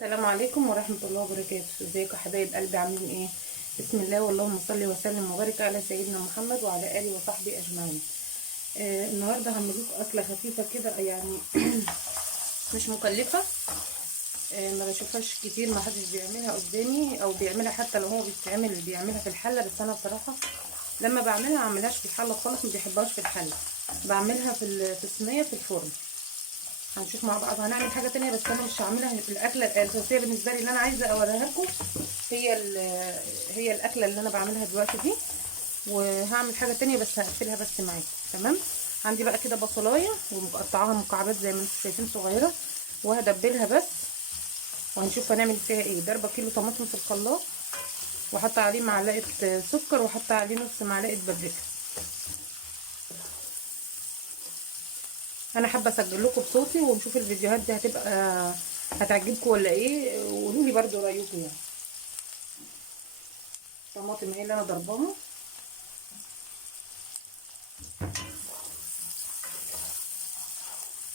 السلام عليكم ورحمة الله وبركاته. ازيكم يا حبايب قلبي، عاملين ايه؟ بسم الله واللهم صل وسلم وبارك على سيدنا محمد وعلى اله وصحبه اجمعين. النهارده هعمل لكم اكله خفيفه كده يعني مش مكلفه. ما بشوفهاش كتير، ما حدش بيعملها قدامي او بيعملها، حتى لو هو بيعملها في الحله. بس انا بصراحه لما بعملها ما اعملهاش في الحله خالص، ما بيحبهاش في الحله، بعملها في الصينيه في الفرن. هنشوف مع بعض. هنعمل حاجه تانية بس انا مش هعملها. الاكله الاساسيه بالنسبه لي اللي انا عايزه اوريها لكم هي الاكله اللي انا بعملها دلوقتي دي. وهعمل حاجه تانية بس هقفلها بس معاكم. تمام. عندي بقى كده بصلايه ومقطعاها مكعبات زي ما انتم شايفين صغيره، وهدبلها بس. وهنشوف هنعمل فيها ايه. ضربه كيلو طماطم في الخلاط، وحط عليه معلقه سكر، وحط عليه نص معلقه بابريكا. انا حابه اسجل لكم بصوتي ونشوف الفيديوهات دي هتعجبكم ولا ايه. وقولوا لي برده رايكم يعني. الطماطم هي اللي انا ضرباها.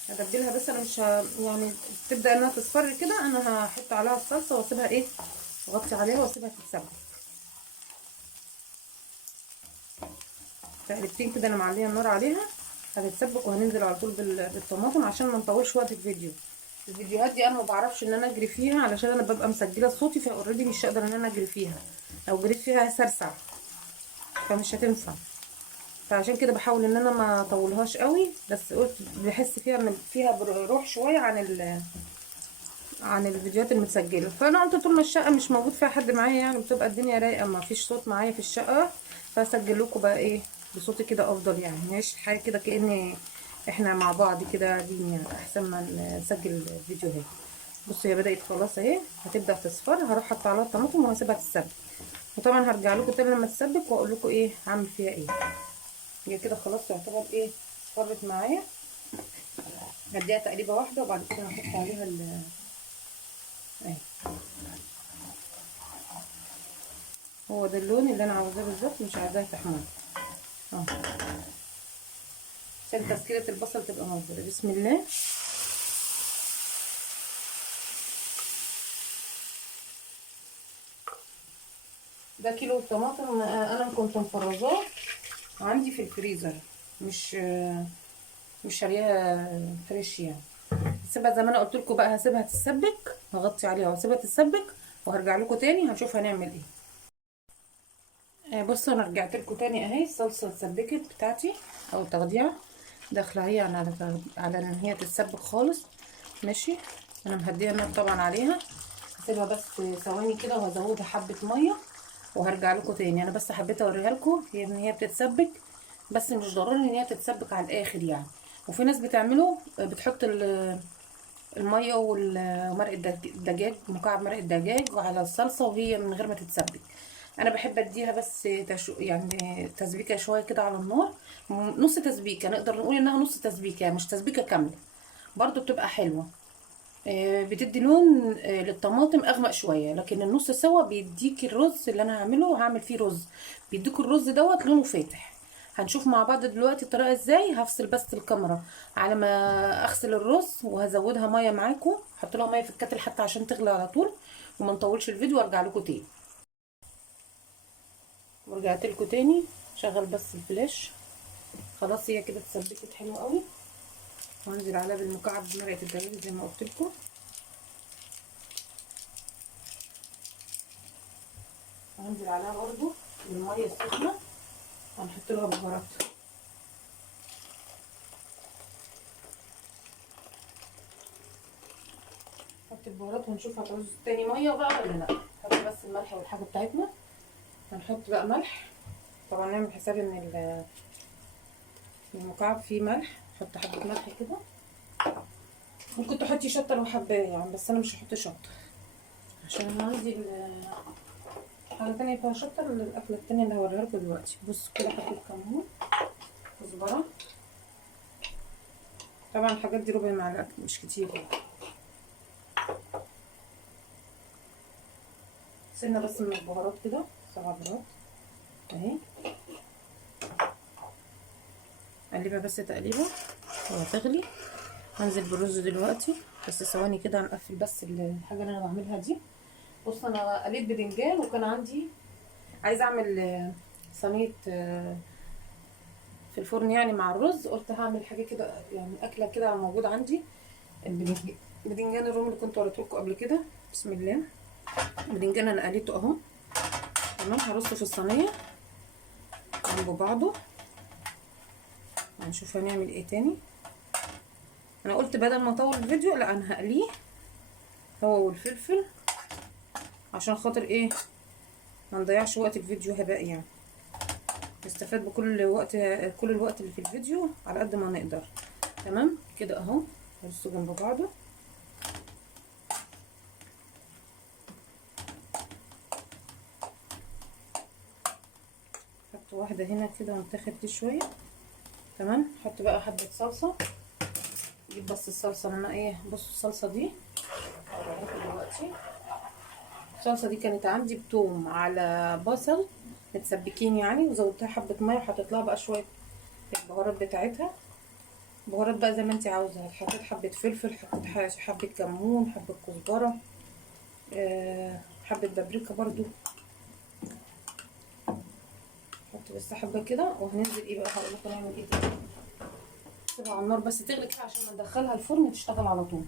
هتبلها بس انا مش يعني تبدا انها تصفر كده. انا هحط عليها الصلصه واسيبها ايه، اغطي عليها واسيبها تتسبك تقلبتين كده. انا معليه النار عليها، هتتسبك. وهننزل على طول بالطماطم عشان ما نطولش وقت الفيديو. الفيديوهات دي انا ما بعرفش ان انا اجري فيها، علشان انا ببقى مسجله صوتي، فاوريدي مش هقدر ان انا اجري فيها. لو جريت فيها هسرسع فمش هتنفع. فعشان كده بحاول ان انا ما اطولهاش قوي، بس قلت بحس فيها ان فيها روح شويه عن الفيديوهات المتسجله. فانا قلت طول ما الشقه مش موجود فيها حد معايا، يعني بتبقى الدنيا رايقه، ما فيش صوت معايا في الشقه، فاسجل لكم بقى ايه بصوتي كده افضل. يعني ماشي حاجه كده كأن احنا مع بعض كده قاعدين، يعني احسن ما نسجل فيديوهات. بصوا هي بدات خلاص اهي، هتبدا تصفر. هروح احط عليها الطماطم وهسيبها تتسبك. وطبعا هرجع لكم تاني لما تتسبك واقول لكم ايه هعمل فيها ايه. هي كده خلاص تعتبر ايه اصفرت معايا. هديها تقليبه واحده وبعد كده هحط عليها اهي. هو ده اللون اللي انا عاوزاه بالظبط، مش عايزاه تحمر اهو، عشان تسكيره البصل تبقى موجوده. بسم الله. ده كيلو طماطم انا كنت مفرزاه عندي في الفريزر، مش شاريها فريش يعني. هسيبها زي ما انا قلت لكم بقى، هسيبها تتسبك، هغطي عليها واسيبها تتسبك، وهرجع لكم تاني هنشوف هنعمل ايه. بصوا انا رجعت لكم تاني اهي. الصلصه اتسبكت بتاعتي او تغذيه داخله هي على ان هي تتسبك خالص. ماشي. انا مهديه النار طبعا عليها. هسيبها بس ثواني كده وهزودها حبه ميه وهرجع لكم تاني. انا بس حبيت اوريها لكم هي ان هي بتتسبك، بس مش ضروري ان هي تتسبك على الاخر يعني. وفي ناس بتعمله بتحط الميه ومرق الدجاج، مكعب مرق الدجاج وعلى الصلصه وهي من غير ما تتسبك. انا بحب اديها بس يعني تسبيكه شويه كده على النار، نص تسبيكه، نقدر نقول انها نص تسبيكه يعني مش تسبيكه كامله. برضو بتبقى حلوه. بتدي لون للطماطم اغمق شويه، لكن النص سوا بيديك الرز اللي انا هعمل فيه رز، بيديك الرز دوت لونه فاتح. هنشوف مع بعض دلوقتي الطريقه ازاي. هفصل بس الكاميرا على ما اغسل الرز، وهزودها ميه معاكم، احط لها ميه في الكتل حتى عشان تغلي على طول، وما نطولش الفيديو وارجع لكم تاني. ورجعت لكم تاني. شغل بس الفلاش. خلاص هي كده اتسبكت حلو قوي. وهنزل عليها بالمكعب مرقه الدجاج زي ما قلت لكم. هنزل عليها برضو بالميه السخنه، هنحط لها بهارات. نحط البهارات ونشوف هتعوز تاني ميه بقى ولا لا. نحط بس الملح والحاجه بتاعتنا. هنحط بقى ملح. طبعا نعمل حساب ان المكعب فيه ملح. نحط حبه ملح كده. ممكن تحطي شطه لو حباه يعني، بس انا مش هحط شطه عشان انا عندي حاجه تانية فيها شطه للاكله التانية اللي هوريها لكم دلوقتي. بصوا كده حطيت كمون، كزبره. طبعا الحاجات دي ربع معلقه مش كتير يعني. سنه بس من البهارات كده، 7 بهارات اهي. اقلبها بس تقليبه وهتغلي. هنزل بالرز دلوقتي. بس ثواني كده هنقفل بس الحاجه اللي انا بعملها دي. بص انا قليت بدنجان وكان عندي عايزه اعمل صينيه في الفرن يعني مع الرز. قلت هعمل حاجه كده يعني اكله كده موجوده عندي. البدنجان الرومي اللي كنت وريته لكم قبل كده. بسم الله. البدنجان انا قليته اهو تمام. هرصه في الصينيه جنب بعضه. هنشوف هنعمل ايه تاني. انا قلت بدل ما اطول الفيديو لا انا هقليه هو والفلفل عشان خاطر ايه ما نضيعش وقت الفيديو هباء يعني. نستفاد بكل وقت كل الوقت اللي في الفيديو على قد ما نقدر. تمام كده اهو. هرصه جنب بعضه. حط واحده هنا كده ونتاخد دي شويه. تمام. حط بقى حبه صلصه. جيب بس الصلصه اللي انا ايه. بصوا الصلصه دي هوريها دلوقتي. الصلصه دي كانت عندي بتوم على بصل متسبكين يعني، وزودتها حبه ميه وحطيت لها بقى شويه البهارات بتاعتها. بهارات بقى زي ما انت عاوزه. حطيت حبه فلفل، حطيت حبه كمون، حبه كزبره، حبه بابريكا برضو. حط بس حبه كده. وهننزل ايه بقى هقول لكم نعمل ايه تاني. سيبها على النار بس تغلي كده عشان ما ندخلها الفرن تشتغل على طول.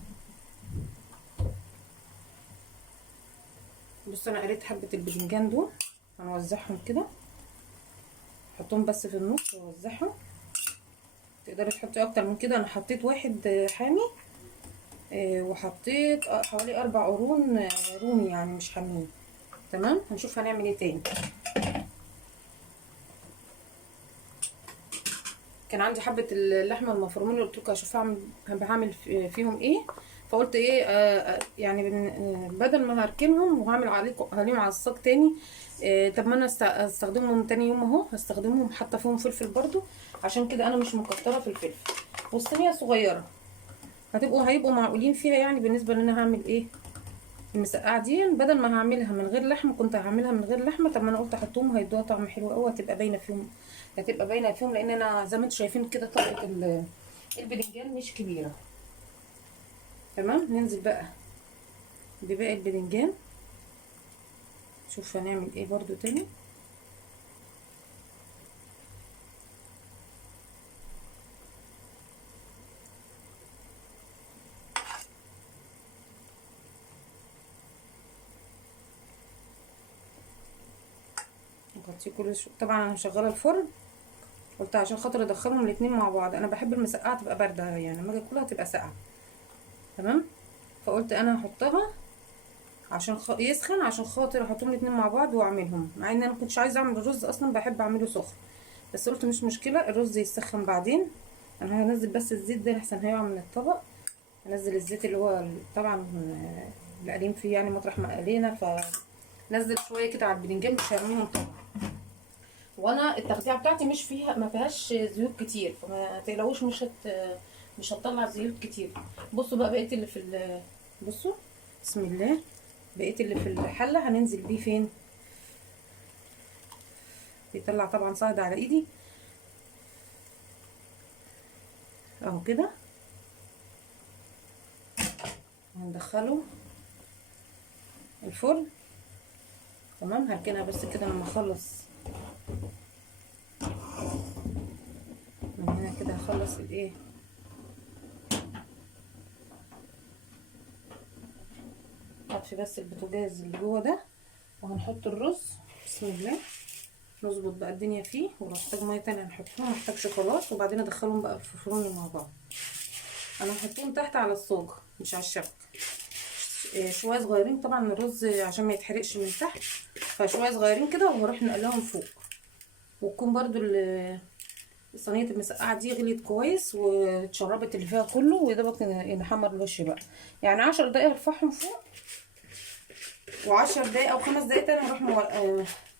بص انا قريت حبه الباذنجان دول هنوزعهم كده. حطهم بس في النص ووزعهم. تقدري تحطي اكتر من كده. انا حطيت واحد حامي وحطيت حوالي 4 قرون رومي يعني مش حامين. تمام. هنشوف هنعمل ايه تاني. كان عندي حبه اللحمه المفرومه اللي قلت لكم هشوف هعمل فيهم ايه. فقلت ايه يعني بدل ما هركنهم وهعمل عليهم عصاك تاني. طب ما انا استخدمهم تاني يوم اهو. هستخدمهم حتى فيهم فلفل برضو. عشان كده انا مش مكتره في الفلفل. والصينيه صغيره هيبقوا معقولين فيها يعني. بالنسبه ان انا هعمل ايه المسقعه دي بدل ما هعملها من غير لحمه كنت هعملها من غير لحمه. طب ما انا قلت احطهم هيدوها طعم حلو قوي. هتبقى باينه فيهم لان انا زي ما انتم شايفين كده طبقه الباذنجان مش كبيره. تمام. ننزل بقى بباقي الباذنجان. شوف هنعمل ايه برضو تاني. نغطيه كل طبعا انا مشغله الفرن. قلت عشان خاطر ادخلهم الاتنين مع بعض. انا بحب المسقعه تبقى بارده يعني لما اجي اكلها تبقى ساقعه. تمام. فقلت انا هحطها عشان يسخن عشان خاطر احطهم الاتنين مع بعض واعملهم. مع ان انا مكنتش عايزه اعمل الرز اصلا بحب اعمله سخن. بس قلت مش مشكله الرز يسخن بعدين. انا هنزل بس الزيت ده لحسن هيقع من الطبق. هنزل الزيت اللي هو طبعا اللي قالين فيه يعني مطرح ما قلينا. فنزل شويه كده على الباذنجان مش هرميهم طبعا. وانا التغذيه بتاعتي ما فيهاش زيوت كتير. فما تقلقوش مش هتطلع زيوت كتير. بصوا بقى بقيت اللي في بصوا بسم الله. بقيت اللي في الحله هننزل بيه فين. بيطلع طبعا صهد على ايدي اهو كده. هندخله الفرن. تمام. هركنها بس كده لما اخلص من هنا كده. هخلص الايه هطفي بس البوتاجاز اللي جوه ده. وهنحط الرز. بسم الله. نظبط بقى الدنيا فيه. ولو محتاج ميه تانية هنحطهم. محتاجش خلاص. وبعدين ادخلهم بقى في الفرن مع بعض. انا هحطهم تحت على الصاج مش على الشبكه. شويه صغيرين طبعا الرز عشان ما يتحرقش من تحت. فشويه صغيرين كده وهروح نقلهم فوق. وتكون برضو صينيه المسقعه دي غليت كويس واتشربت اللي فيها كله. ويا دوبك نحمر الوش بقى يعني 10 دقايق ارفعهم فوق. و10 دقايق او 5 دقايق تاني هروح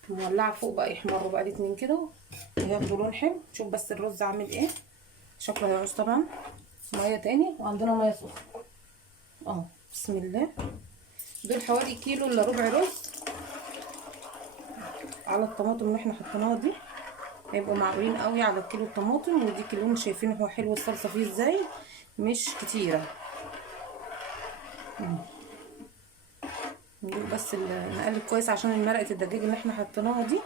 مولعه فوق بقى يحمروا بقى الاتنين كده وياخدوا لون حلو. شوف بس الرز عامل ايه. شكله هيعوز طبعا ميه تاني. وعندنا ميه سخنه اهو. بسم الله. دول حوالي كيلو الا ربع رز على الطماطم اللي احنا حطيناها دي. هيبقوا معقولين قوي على كيلو الطماطم. ودي كيلو شايفين هو حلو الصلصه فيه ازاي مش كتيره. ندوق بس نقلب كويس عشان مرقه الدجاج اللي احنا حطيناها دي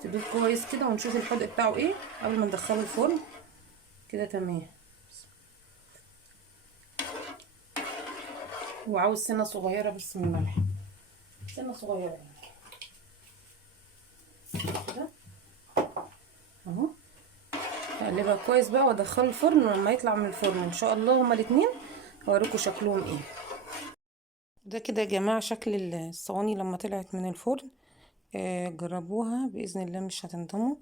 تدوب كويس كده، ونشوف الحدق بتاعه ايه قبل ما ندخله الفرن. كده تمام. وعاوز سنه صغيره بس من الملح، سنه صغيره يعني كده اهو. اقلبها كويس بقى وادخله الفرن، ولما يطلع من الفرن ان شاء الله هما الاتنين هوريكم شكلهم ايه. ده كده يا جماعه شكل الصواني لما طلعت من الفرن. جربوها باذن الله مش هتندموا.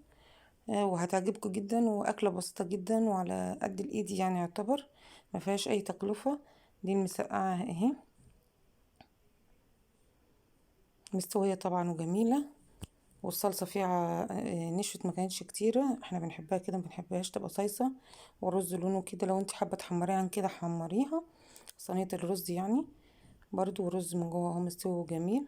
وهتعجبكم جدا، واكله بسيطه جدا وعلى قد الايد يعني، يعتبر ما فيهاش اي تكلفه. دي المسقعه اهي مستويه طبعا وجميله، والصلصه فيها نشفت ما كانتش كتيره، احنا بنحبها كده، ما بنحبهاش تبقى صيصه. والرز لونه كده، لو انت حابه تحمريها عن كده حمريها، صينيه الرز يعني. برضو الرز من جوه اهو مستوي وجميل.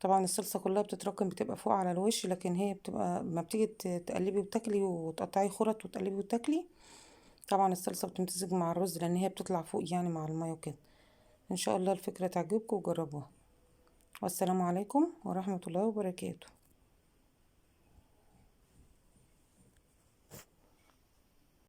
طبعا الصلصه كلها بتتراكم بتبقى فوق على الوش، لكن هي بتبقى ما بتيجي تقلبي وتاكلي وتقطعي خرط وتقلبي وتاكلي، طبعا الصلصه بتمتزج مع الرز لان هي بتطلع فوق يعني مع الميه وكده. ان شاء الله الفكره تعجبكم وجربوها. والسلام عليكم ورحمه الله وبركاته.